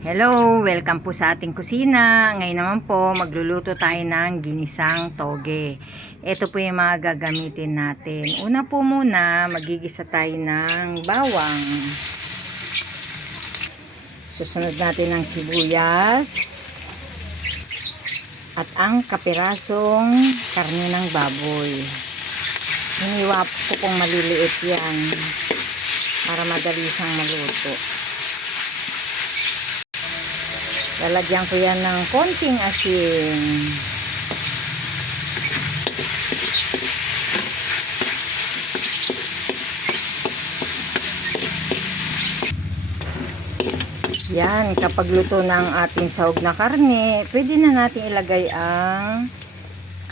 Hello! Welcome po sa ating kusina. Ngayon naman po, magluluto tayo ng ginisang toge. Ito po yung mga gagamitin natin. Una po muna, magigisa tayo ng bawang. Susunod natin ng sibuyas. At ang kapirasong karne ng baboy. Hiniwa ko pong maliliit yan para madali siyang maluto. Lalagyan ko yan ng konting asin. Yan, kapag luto na ang ating sahog na karne, pwede na natin ilagay ang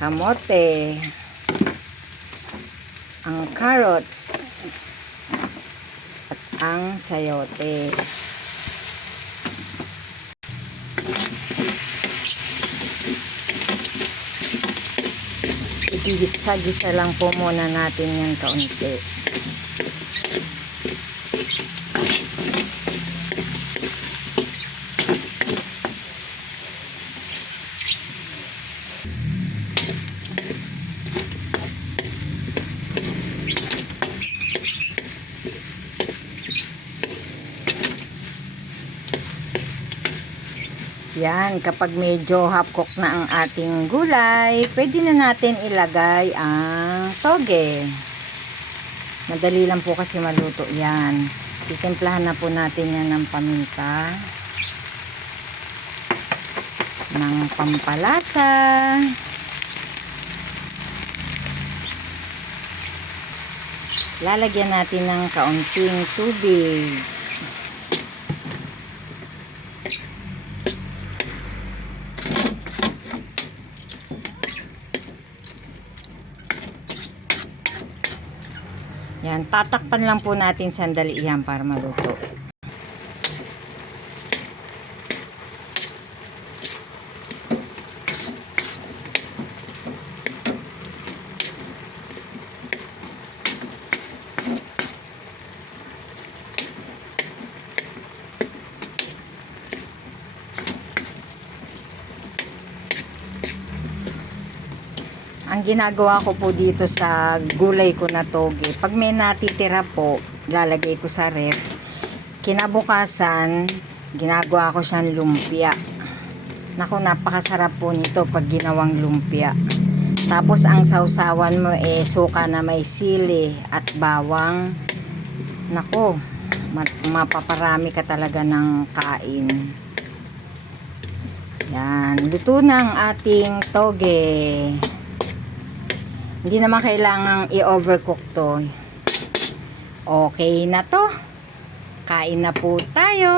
kamote, ang carrots, at ang sayote. Igisa-gisa lang po muna natin yan kaunti. Yan, kapag medyo half cook na ang ating gulay, pwede na natin ilagay ang toge. Madali lang po kasi maluto yan. Titimplahan na po natin yan ng paminta, ng pampalasa, lalagyan natin ng kaunting tubig. Yan, tatakpan lang po natin sandali yan para maluto. Ang ginagawa ko po dito sa gulay ko na toge, pag may natitira po, lalagay ko sa ref. Kinabukasan, ginagawa ko siyang lumpia. Naku, napakasarap po nito pag ginawang lumpia. Tapos ang sausawan mo suka na may sili at bawang. Naku, mapaparami ka talaga ng kain. Yan, luto na ang ating toge. Hindi naman kailangang i-overcook to. Okay na to. Kain na po tayo.